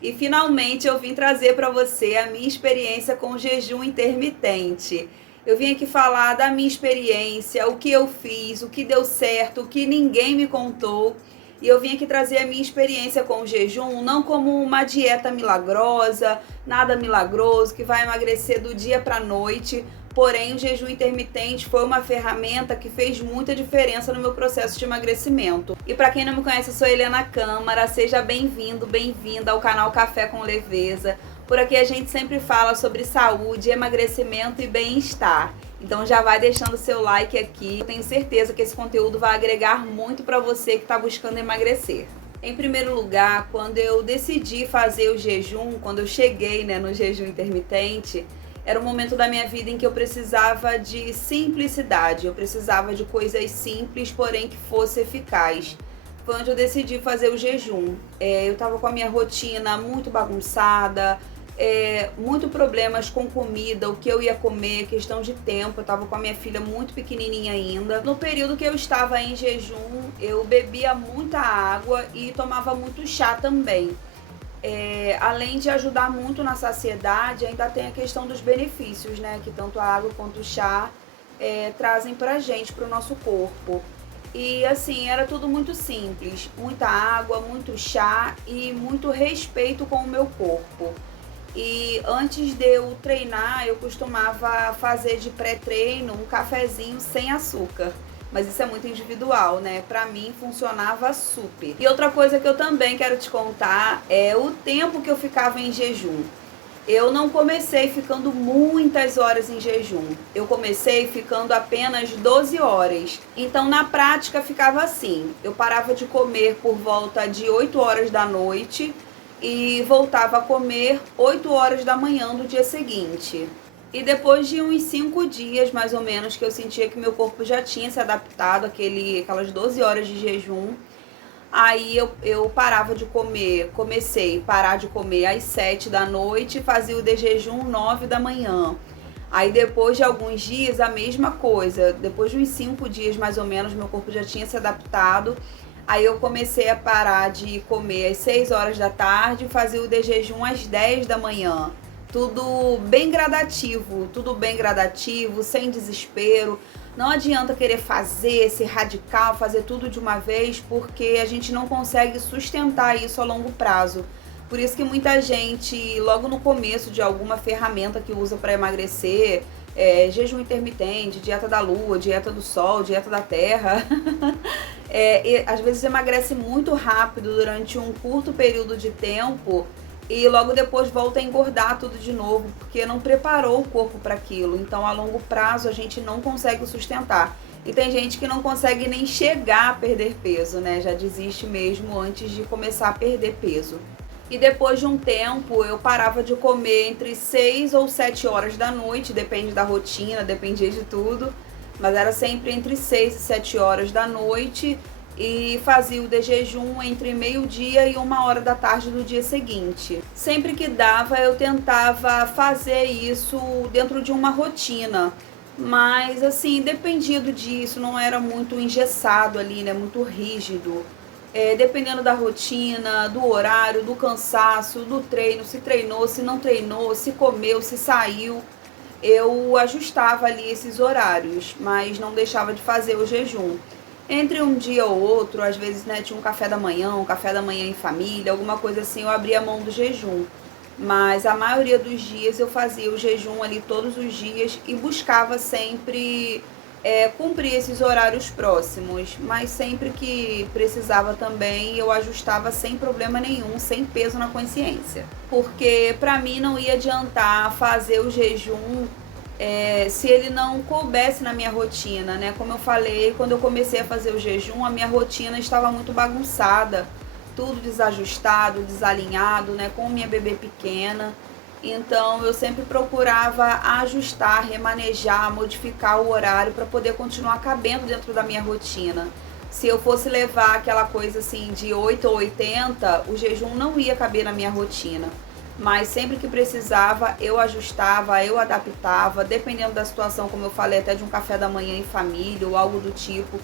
E finalmente eu vim trazer para você a minha experiência com o jejum intermitente. Eu vim aqui falar da minha experiência, o que eu fiz, o que deu certo, o que ninguém me contou. E eu vim aqui trazer a minha experiência com o jejum, não como uma dieta milagrosa, nada milagroso, que vai emagrecer do dia para a noite. Porém, o jejum intermitente foi uma ferramenta que fez muita diferença no meu processo de emagrecimento. E para quem não me conhece, eu sou Helena Câmara, seja bem-vindo, bem-vinda ao canal Café com Leveza. Por aqui a gente sempre fala sobre saúde, emagrecimento e bem-estar. Então já vai deixando seu like aqui, eu tenho certeza que esse conteúdo vai agregar muito para você que está buscando emagrecer. Em primeiro lugar, quando eu decidi fazer o jejum, quando eu cheguei no jejum intermitente, era um momento da minha vida em que eu precisava de simplicidade, eu precisava de coisas simples, porém que fosse eficaz. Foi onde eu decidi fazer o jejum. Eu estava com a minha rotina muito bagunçada, muito problemas com comida, o que eu ia comer, questão de tempo. Eu estava com a minha filha muito pequenininha ainda. No período que eu estava em jejum, eu bebia muita água e tomava muito chá também. Além de ajudar muito na saciedade, ainda tem a questão dos benefícios, né? Que tanto a água quanto o chá trazem pra gente, pro nosso corpo. E assim, era tudo muito simples. Muita água, muito chá e muito respeito com o meu corpo. E antes de eu treinar, eu costumava fazer de pré-treino um cafezinho sem açúcar. Mas isso é muito individual, né? Pra mim funcionava super. E outra coisa que eu também quero te contar é o tempo que eu ficava em jejum. Eu não comecei ficando muitas horas em jejum. Eu comecei ficando apenas 12 horas. Então, na prática, ficava assim. Eu parava de comer por volta de 8 horas da noite e voltava a comer 8 horas da manhã do dia seguinte. E depois de uns 5 dias, mais ou menos, que eu sentia que meu corpo já tinha se adaptado aquelas 12 horas de jejum, aí eu parava de comer, comecei a parar de comer às 7 da noite e fazia o de jejum 9 da manhã. Aí depois de alguns dias, a mesma coisa. Depois de uns 5 dias, mais ou menos, meu corpo já tinha se adaptado. Aí eu comecei a parar de comer às 6 horas da tarde e fazia o de jejum às 10 da manhã. Tudo bem gradativo, sem desespero. Não adianta querer fazer, ser radical, fazer tudo de uma vez, porque a gente não consegue sustentar isso a longo prazo. Por isso que muita gente, logo no começo de alguma ferramenta que usa para emagrecer, jejum intermitente, dieta da lua, dieta do sol, dieta da terra, às vezes emagrece muito rápido durante um curto período de tempo e logo depois volta a engordar tudo de novo, porque não preparou o corpo para aquilo. Então, a longo prazo, a gente não consegue sustentar. E tem gente que não consegue nem chegar a perder peso, né? Já desiste mesmo antes de começar a perder peso. E depois de um tempo, eu parava de comer entre 6 ou 7 horas da noite, depende da rotina, dependia de tudo. Mas era sempre entre 6 e 7 horas da noite e fazia o de jejum entre meio-dia e 1 hora da tarde do dia seguinte. Sempre que dava, eu tentava fazer isso dentro de uma rotina, mas assim, dependido disso, não era muito engessado ali, né, muito rígido. Dependendo da rotina, do horário, do cansaço, do treino, se treinou, se não treinou, se comeu, se saiu, eu ajustava ali esses horários, mas não deixava de fazer o jejum. Entre um dia ou outro, às vezes, né, tinha um café da manhã em família, alguma coisa assim, eu abria mão do jejum. Mas a maioria dos dias eu fazia o jejum ali todos os dias e buscava sempre cumprir esses horários próximos. Mas sempre que precisava também, eu ajustava sem problema nenhum, sem peso na consciência. Porque pra mim não ia adiantar fazer o jejum se ele não coubesse na minha rotina, né? Como eu falei, quando eu comecei a fazer o jejum, a minha rotina estava muito bagunçada, tudo desajustado, desalinhado, né? Com minha bebê pequena. Então eu sempre procurava ajustar, remanejar, modificar o horário para poder continuar cabendo dentro da minha rotina. Se eu fosse levar aquela coisa assim de 8 ou 80, o jejum não ia caber na minha rotina. Mas sempre que precisava, eu ajustava, eu adaptava, dependendo da situação, como eu falei, até de um café da manhã em família ou algo do tipo,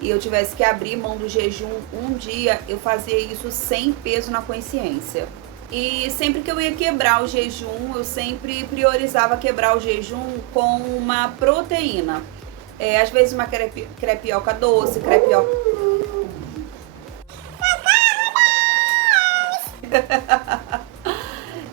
e eu tivesse que abrir mão do jejum um dia, eu fazia isso sem peso na consciência. E sempre que eu ia quebrar o jejum, eu sempre priorizava quebrar o jejum com uma proteína. Às vezes uma crepioca doce, crepioca...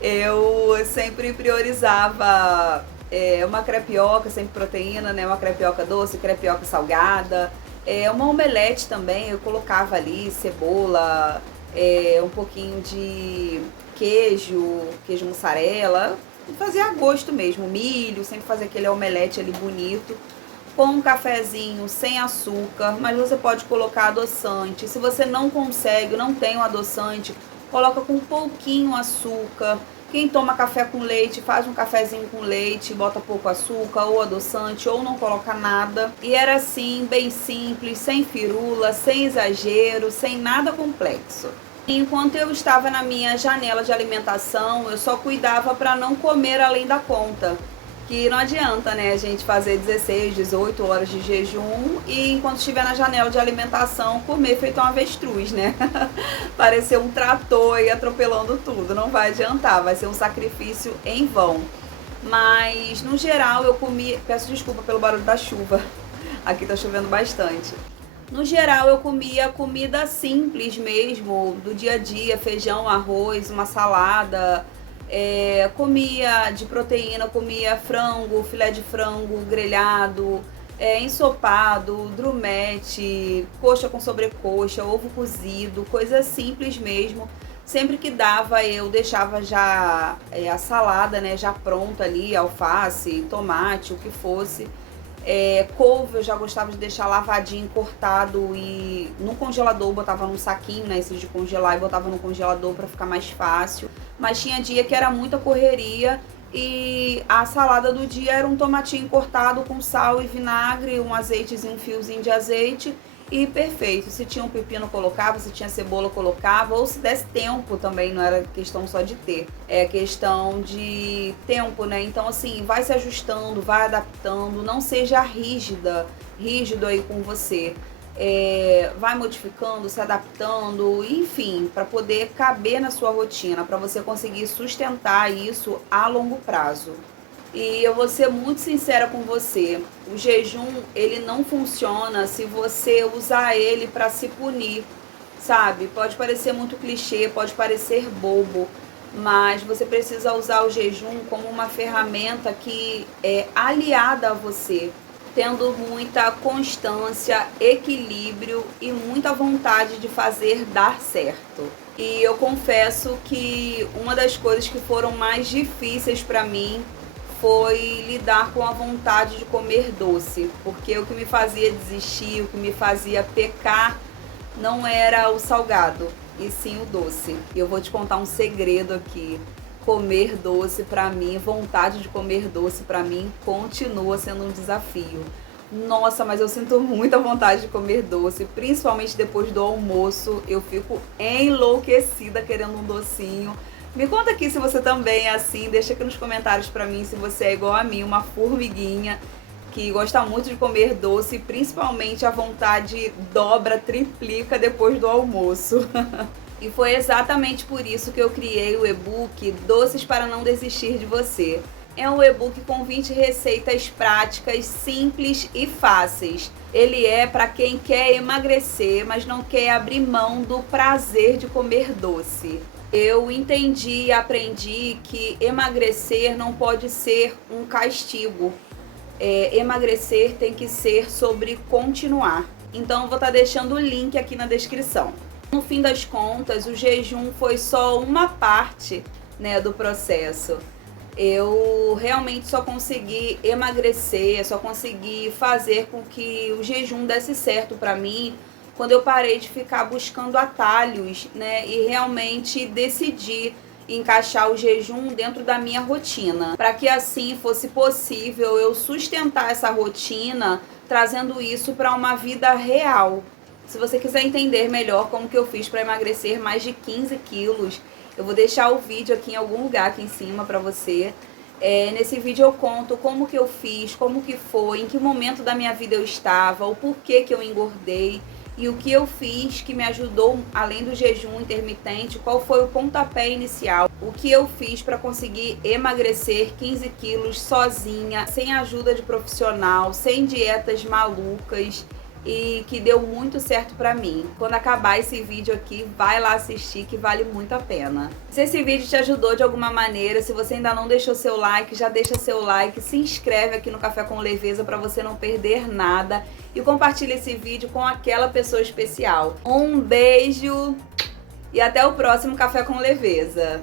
Eu sempre priorizava uma crepioca, sempre proteína, né? Uma crepioca doce, crepioca salgada. Uma omelete também, eu colocava ali cebola, um pouquinho de queijo mussarela. Fazia a gosto mesmo, milho, sempre fazia aquele omelete ali bonito. Com um cafezinho sem açúcar, mas você pode colocar adoçante. Se você não consegue, não tem um adoçante, coloca com um pouquinho açúcar. Quem toma café com leite, faz um cafezinho com leite, bota pouco açúcar ou adoçante, ou não coloca nada. E era assim, bem simples, sem firula, sem exagero, sem nada complexo. Enquanto eu estava na minha janela de alimentação, eu só cuidava para não comer além da conta. Que não adianta, né, a gente fazer 16, 18 horas de jejum e enquanto estiver na janela de alimentação comer feito um avestruz, né? Parecer um trator aí atropelando tudo, não vai adiantar, vai ser um sacrifício em vão. Mas no geral eu comi, peço desculpa pelo barulho da chuva, aqui tá chovendo bastante. No geral eu comia comida simples mesmo, do dia a dia, feijão, arroz, uma salada. Comia de proteína, comia frango, filé de frango grelhado, ensopado, drumete, coxa com sobrecoxa, ovo cozido, coisa simples mesmo. Sempre que dava eu deixava já a salada, né, já pronta ali, alface, tomate, o que fosse. Couve eu já gostava de deixar lavadinho, cortado e no congelador, botava num saquinho, né, esses de congelar, e botava no congelador para ficar mais fácil. Mas tinha dia que era muita correria e a salada do dia era um tomatinho cortado com sal e vinagre, um azeitezinho, um fiozinho de azeite e perfeito. Se tinha um pepino colocava, se tinha cebola colocava, ou se desse tempo também, não era questão só de ter, é questão de tempo, né? Então assim, vai se ajustando, vai adaptando, não seja rígido aí com você. Vai modificando, se adaptando, enfim, para poder caber na sua rotina, para você conseguir sustentar isso a longo prazo. E eu vou ser muito sincera com você, o jejum ele não funciona se você usar ele para se punir, sabe? Pode parecer muito clichê, pode parecer bobo, mas você precisa usar o jejum como uma ferramenta que é aliada a você, tendo muita constância, equilíbrio e muita vontade de fazer dar certo. E eu confesso que uma das coisas que foram mais difíceis para mim foi lidar com a vontade de comer doce, porque o que me fazia desistir, o que me fazia pecar, não era o salgado, e sim o doce. E eu vou te contar um segredo aqui. Comer doce pra mim, vontade de comer doce pra mim, continua sendo um desafio. Nossa, mas eu sinto muita vontade de comer doce, principalmente depois do almoço. Eu fico enlouquecida querendo um docinho. Me conta aqui se você também é assim, deixa aqui nos comentários pra mim se você é igual a mim, uma formiguinha que gosta muito de comer doce, principalmente a vontade dobra, triplica depois do almoço. E foi exatamente por isso que eu criei o e-book Doces para Não Desistir de Você. É um e-book com 20 receitas práticas, simples e fáceis. Ele é para quem quer emagrecer, mas não quer abrir mão do prazer de comer doce. Eu entendi e aprendi que emagrecer não pode ser um castigo. Emagrecer tem que ser sobre continuar. Então eu vou estar deixando o link aqui na descrição. No fim das contas, o jejum foi só uma parte, né, do processo. Eu realmente só consegui emagrecer, só consegui fazer com que o jejum desse certo para mim quando eu parei de ficar buscando atalhos, né, e realmente decidi encaixar o jejum dentro da minha rotina, para que assim fosse possível eu sustentar essa rotina, trazendo isso para uma vida real. Se você quiser entender melhor como que eu fiz para emagrecer mais de 15 quilos, eu vou deixar o vídeo aqui em algum lugar aqui em cima para você. Nesse vídeo eu conto como que eu fiz, como que foi, em que momento da minha vida eu estava, o porquê que eu engordei. e o que eu fiz que me ajudou além do jejum intermitente, qual foi o pontapé inicial, o que eu fiz para conseguir emagrecer 15 quilos sozinha, sem ajuda de profissional, sem dietas malucas, e que deu muito certo pra mim. Quando acabar esse vídeo aqui, vai lá assistir que vale muito a pena. Se esse vídeo te ajudou de alguma maneira, se você ainda não deixou seu like, já deixa seu like, se inscreve aqui no Café com Leveza pra você não perder nada e compartilha esse vídeo com aquela pessoa especial. Um beijo e até o próximo Café com Leveza.